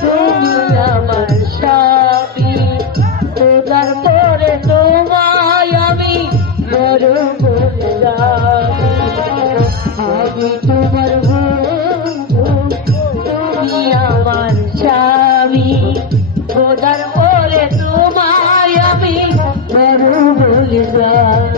তুমি আমার স্বামী, খোদার পরে তোমায় আমি বড় বলে যাবি। আমি তোমার বন্ধু, তুমি আমার স্বামী, খোদার পরে তোমায় আমি বড় বলে যাবি।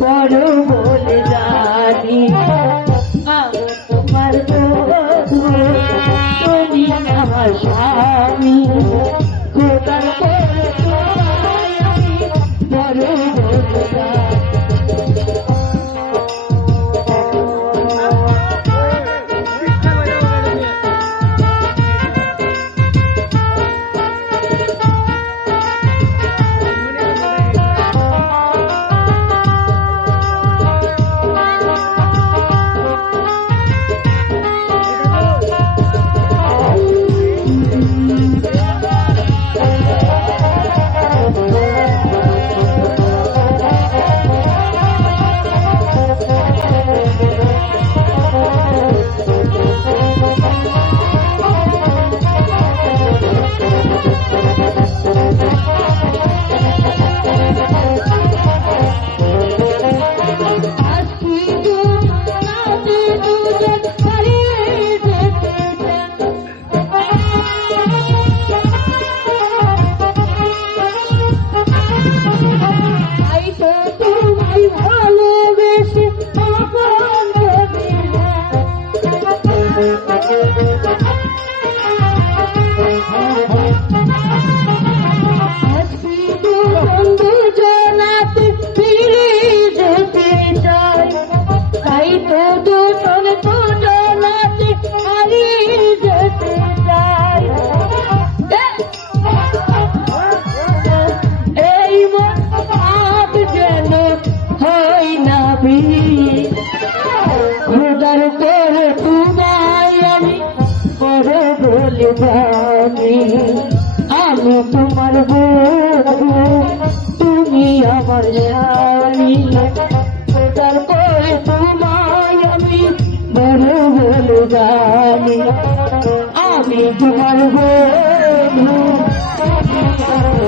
বড় বলে জানি তোমার তুমি আমার স্বামী, খোদার পরে তোমায় আমি বড় বলে জানি। খোদার পরে তোমায় আমি বড় বলে জানি। আমি তোমার বন্ধু, তুমি আমার স্বামী, খোদার পরে তোমায় আমি বড় বলে জানি। আমি তোমার বন্ধু, তুমি আমার